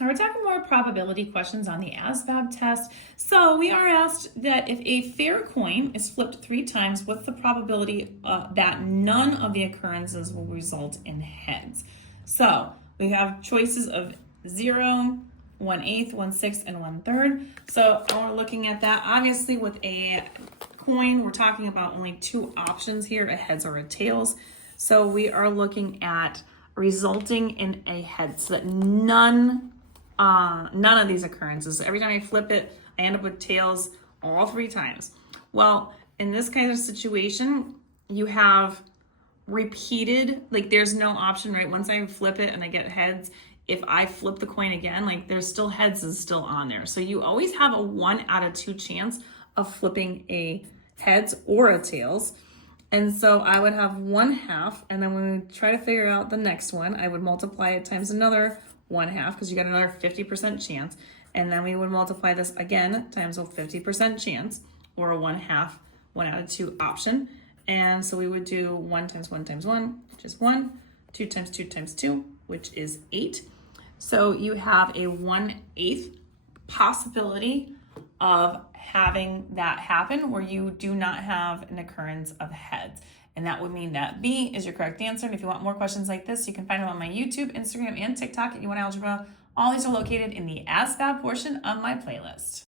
We're talking more probability questions on the ASVAB test. So we are asked that if a fair coin is flipped 3 times, what's the probability that none of the occurrences will result in heads? So we have choices of 0, 1/8, 1/6, and 1/3. So we're looking at that. Obviously with a coin, we're talking about only 2 options here, a heads or a tails. So we are looking at resulting in a head, so that none of these occurrences. Every time I flip it, I end up with tails all 3 times. Well, in this kind of situation, you have repeated, like there's no option, right? Once I flip it and I get heads, if I flip the coin again, like there's still heads is still on there. So you always have a 1 out of 2 chance of flipping a heads or a tails. And so I would have 1/2, and then when we try to figure out the next one, I would multiply it times another 1/2, because you got another 50% chance. And then we would multiply this again times a 50% chance, or a 1/2, 1 out of 2 option. And so we would do 1 times 1 times 1, which is 1, 2 times 2 times 2, which is 8. So you have a 1/8 possibility of having that happen where you do not have an occurrence of heads. And that would mean that B is your correct answer. And if you want more questions like this, you can find them on my YouTube, Instagram, and TikTok at YouWantAlgebra. All these are located in the ASVAB portion of my playlist.